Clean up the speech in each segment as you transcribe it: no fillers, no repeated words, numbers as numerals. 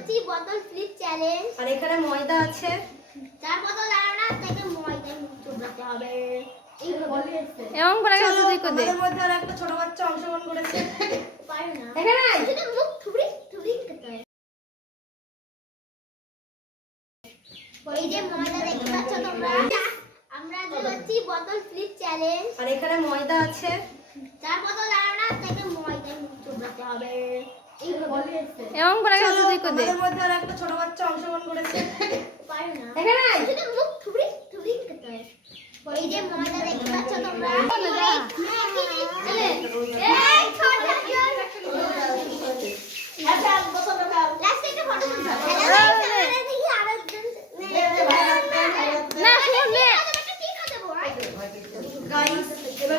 হচ্ছে বোতল flip challenge. আর এখানে ময়দা আছে। যার বোতল দাঁড়াবে না তাকে ময়দায় মুখ চুবড়াতে হবে। এমন করে গেছে তুই কোদে আমাদের মধ্যে আর একটা ছোট বাচ্চা অংশগ্রহণ করেছে। পারে না। এখানে আয়। শুধু মুখ থুবড়ি থুবড়ি খেতে হয়। এই যে ময়দা দেখতে পাচ্ছ তোমরা, আমরা হচ্ছে বোতল ফ্লিপ চ্যালেঞ্জ। আর এখানে ময়দা আছে। যার বোতল দাঁড়াবে না তাকে ময়দায় মুখ চুবড়াতে হবে। এমন করে গেছে তুই কোদে আমাদের মধ্যে আর একটা ছোট বাচ্চা অংশগ্রহণ করেছে। পারে না। এখানে আয়। শুধু মুখ থুবড়ি থুবড়ি খেতে হয়। এই যে ময়দা দেখতে পাচ্ছ তোমরা, না শুনবে গাইস এবার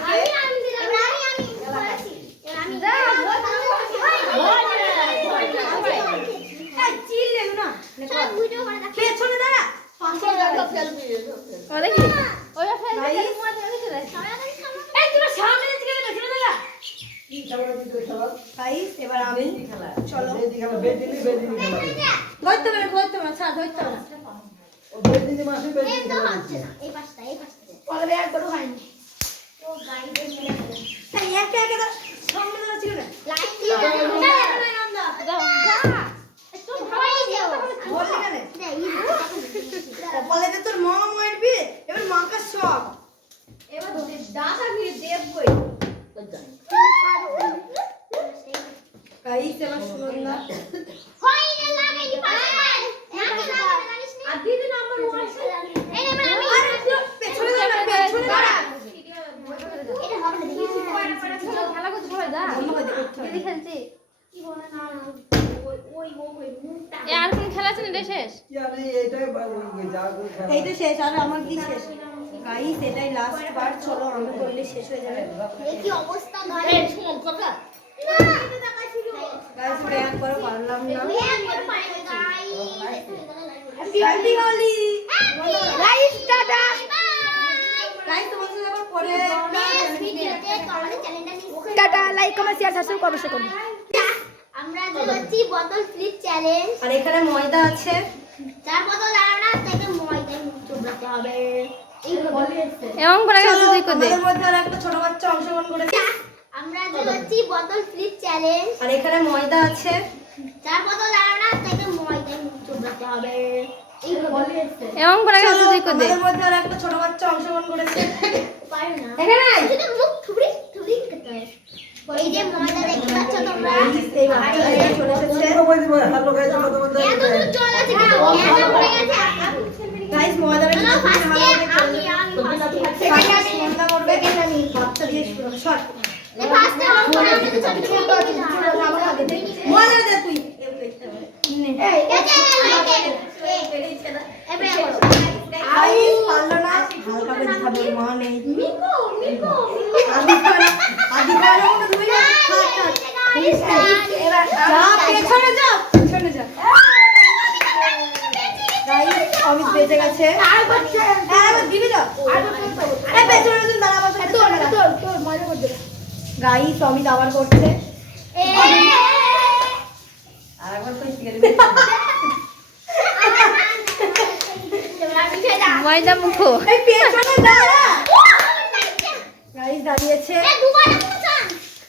চিল্লে না পেছনে দাঁড়া। ওরে কি ওরে ফেল গাইস এই তোরা সামনে দিকে পেছনে দাঁড়া। গাইস এবার আমি চলো ধরতে পারে ছাড় ধরতে পারে। এই পাশটা পরে একবারও হয়নি। এই একা একা দাঁড়া, সামনে দাঁড়া ছিল না। লাইন দিয়ে বললি কেন? কপালে তো তোর মা মারবি, এবার মাকে সব। এবার দাদা মিলে দেব কই। গাইস এবার শুনুন না। আর দিদি নাম্বার 1 আরে পেছনে দাঁড়া, পেছনে দাঁড়া। খেলা করতে ভয় দা বন্ধ করে দে, করতে হবে। দিদি খেলছি এ আর কোন খেলা আছে না রে শেষ এই তো শেষ, আর আমার কি শেষ? গাইস এটাই লাস্ট বার, চলো আমরা করলে শেষ হয়ে যাবে। কি অবস্থা গাইস, গাইস ওরে একবারও পারলাম না। একবার পারে guys. Happy Holi guys tata guys, তোমাদের সাথে আবার পরে ভিডিওতে আমাদের চ্যানেলটা tata like comment share subscribe অবশ্যই করুন আমরা হচ্ছে বোতল ফ্লিপ চ্যালেঞ্জ। আর এখানে ময়দা আছে। যার বোতল দাঁড়াবে না তাকে ময়দায় মুখ চুবড়াতে হবে। এমন করে গেছে তুই কোদে আমাদের মধ্যে আর একটা ছোট বাচ্চা অংশগ্রহণ করেছে। আমরা হচ্ছে বোতল ফ্লিপ চ্যালেঞ্জ। আর এখানে ময়দা আছে। যার বোতল দাঁড়াবে না তাকে ময়দায় মুখ চুবড়াতে হবে। এমন করে গেছে তুই কোদে আমাদের মধ্যে আর একটা ছোট বাচ্চা অংশগ্রহণ করেছে। পারে না। এখানে আয়। শুধু মুখ থুবড়ি থুবড়ি খেতে হয়। এই যে ময়দা দেখতে পাচ্ছ তোমরা, এই বাচ্চাটা চলে এসেছে। এত দূর জল আছে কেন? এত পড়ে গেছে। গাইস ময়দাটা না, ফার্স্টে আমি ফার্স্ট ময়দা করবে আমি বাচ্চা দিয়ে শর্ট এই ফার্স্টে আমার পরে আমি তো ছোট ছোট আছে। ময়দা দে তুই। এই গেছে এবারে গাইস পারলো না, হালকা করে খাবে মা নেই। মিকো মিকো আদি করে মনে দুই না এবার যা পেছনে যা, পেছনে যা। গাইস অমিত বেঁচে গেছে। আর বাচ্চা হ্যাঁ এবার দিবি তো। আরে পেছনে যা, দাঁড়া বাবা তোর মজা করতে গাইস অমিত আবার করছে। এ আরেকবার কই শিখে ময়দা মুখো এই পেছনে দাঁড়া। গাইস দাঁড়িয়েছে।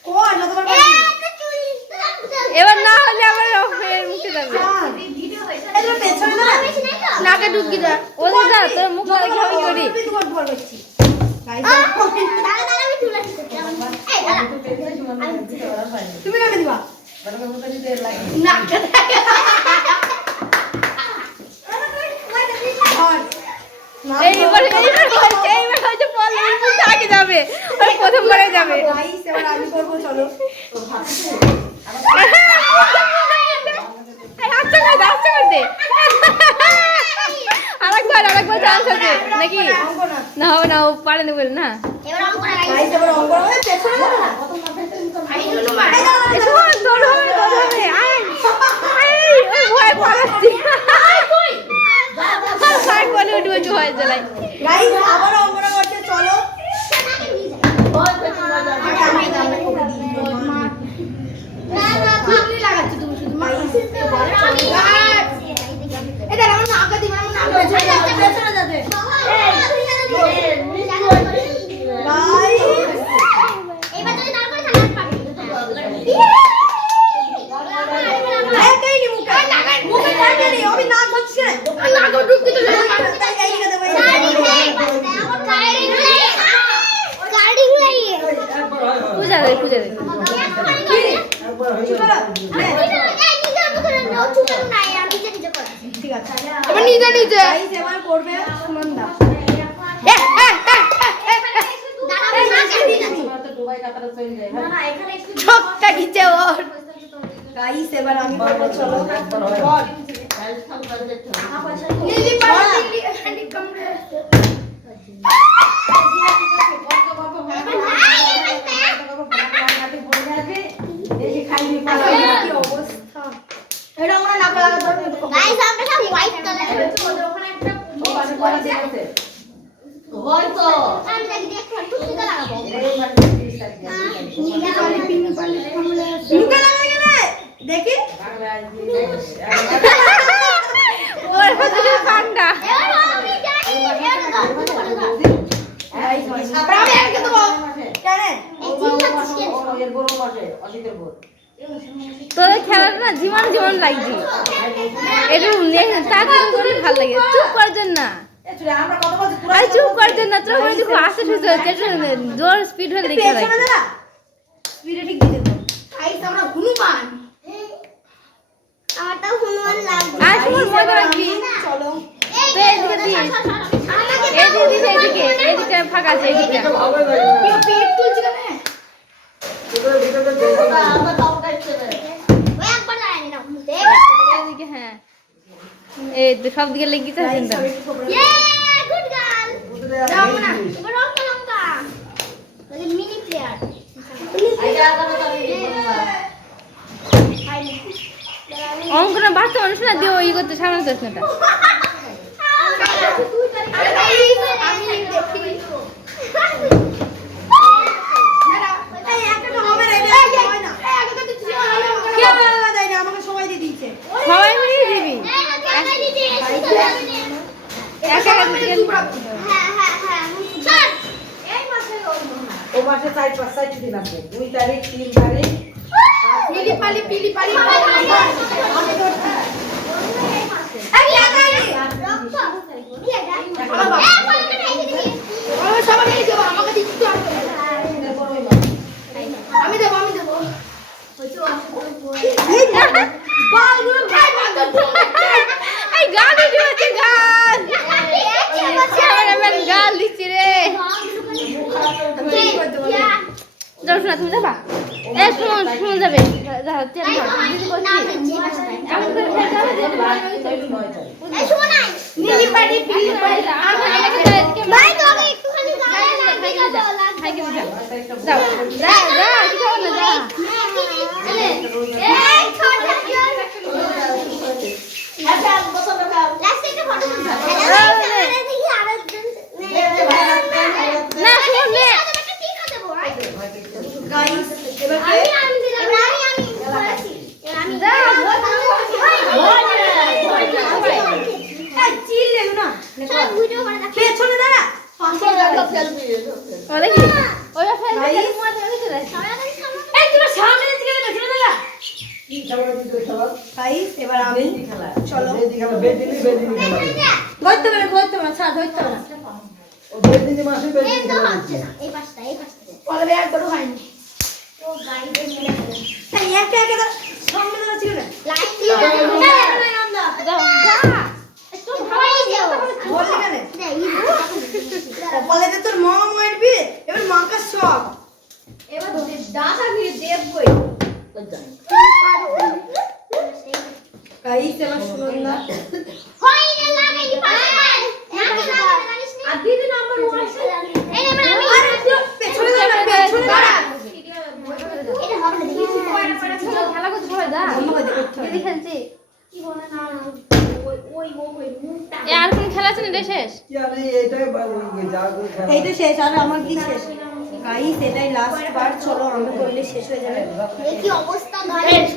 কোন যতবার এবার না হলে আবার এর মুখে যাবে এবার পেছনে দাঁড়া। নাকে ঢুকি দা ও দাদা তোর মুখ দেখে আমি করি দুবার করছি। গাইস তুমি নামে দিবা। এইবার হয়তো বল মুখে আগে যাবে আর প্রথম করে যাবে গাইস এবার আমি করব, চলো। আচ্ছা করতে আরেকবার চান্স আছে নাকি না হবে না ও পারে না বলে না গাইস এবার অঙ্ক হবে, পেছনে দাঁড়া। তোর হবে আয় ওই ভয় পালাচ্ছি ভাই বলে উঠবো ভয় জ্বালাই গাইস আবার অঙ্কটা করতে, চলো। না না খামলি লাগাচ্ছ তুমি শুধু গাইস পেছনে যাবে। এবার তুমি দাঁড় করে থাকতে পারবে। একই নি মুখে লাগে নি আমি না করছি না গো ঢুকতে তো তাই এই দিকে দেব গার্ডিং লাগিয়ে পূজা দে চুপ করো ঠিক আছে এবার নিজে নিজে গাইস এবার করবে সুনন্দা ঠকটা গিছে ওর গাইস এবার আমি করব চলো লিলি পাড়ি হ্যান্ডি কামড়ে কি অবস্থা এটা আমরা না লাগা ধরে গাইস আমরা সব হোয়াইট কালার ওখানে একটা হয়তো আমি দেখি দেখো টুকটুকে লাগাবো মুখে লাগা গেলে দেখি ওর হচ্ছে পান্ডা এবার আমি যাই এবার দাও আবার আমি আগে দেব জানে তোর খেলাটা না জীবন জীবন লাগছে একটু তাকে করে ভালো লাগে চুপ করছেন না আরে চুপ করছেন না তোর মানে খুব আস্তে সুস্থ হচ্ছে একটু জোর স্পিড হলে দেখতে পেছনে লাগে দাঁড়া স্পিডে ঠিক দিয়ে দেব গাইস আমরা হনুমান আমারটা হনুমান লাগবে আর তোমার মজা রাখবি চলো তো এদিকে দিস এদিকে ফাঁকা আছে এদিকে পেট তুলছি কেন ওই একবার দাঁড়ানি না মুতে এদিকে হ্যাঁ এই তো সব দিকে লেগে যাচ্ছে ইয়ে গুড গার্ল এবার লঙ্কা লঙ্কা ওই মিনি প্লেয়ার অঙ্ক না বাচ্চা মানুষ না দিয়ে ওই করতে সামনে চশমাটা আমি দেখি সময় দিয়ে দিয়েছে সবাই মিলে দিবি একা একা দিতে গেলে ও মাসে 4-5 সাইট দিলাম 2 তারিখ 3 তারিখ পিলি পালি আমি দেবো এই গান দিচ্ছে গান ক্যামেরাম্যান গান দিচ্ছে রে যাও শোনা তুমি যাবা এ শুনো যাবে যাও দিদি পিলি পালি ভাই তো আমি একটুখানি যাও যা যা কি খাও না যা না শুন নে গাইস এবার চিল লেলো না পেছনে দাঁড়া ও দেখি ওই ফেল Guys. এই তোরা সামনে দিকে গেলে চলে দাঁড়া কি খেলা দিতে খেলা গাইস এবার আমি খেলা চলো। বেদি খেলা বেদিনি খেলা ধরতে পারে ছাড় ধরতে পারে ও বেদিনি মাসে বেদিনি খেলা দিচ্ছে পরে একবারও হয়নি এই একা একা দাঁড়া, সামনে দাঁড়া ছিল না যাও বললি কেন কপালে তোর মা মারবি এবার মাকে সব এবার দাদা নিয়ে দেবই গাইস এবার শুনুন না আর দিদি নাম্বার 1 আরে পেছনে দাঁড়া খেলা করতে ভয় দা দিদি খেলছি এ আর কোন খেলা আছে না রে শেষ কি আমি এটাই যা করে খেলা এই তো শেষ আর আমার কি শেষ গাইস এটাই লাস্ট বার চলো আমরা করলে শেষ হয়ে যাবে কি অবস্থা গাইস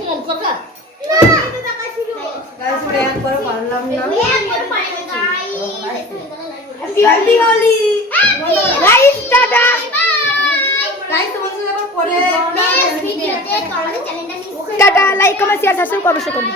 ওটা একবারও পারলাম না happy Holi guys tata guys তোমাদের সাথে আবার পরে নেক্সট ভিডিওতে তো আমাদের চ্যানেলটা tata like comment share subscribe অবশ্যই করুন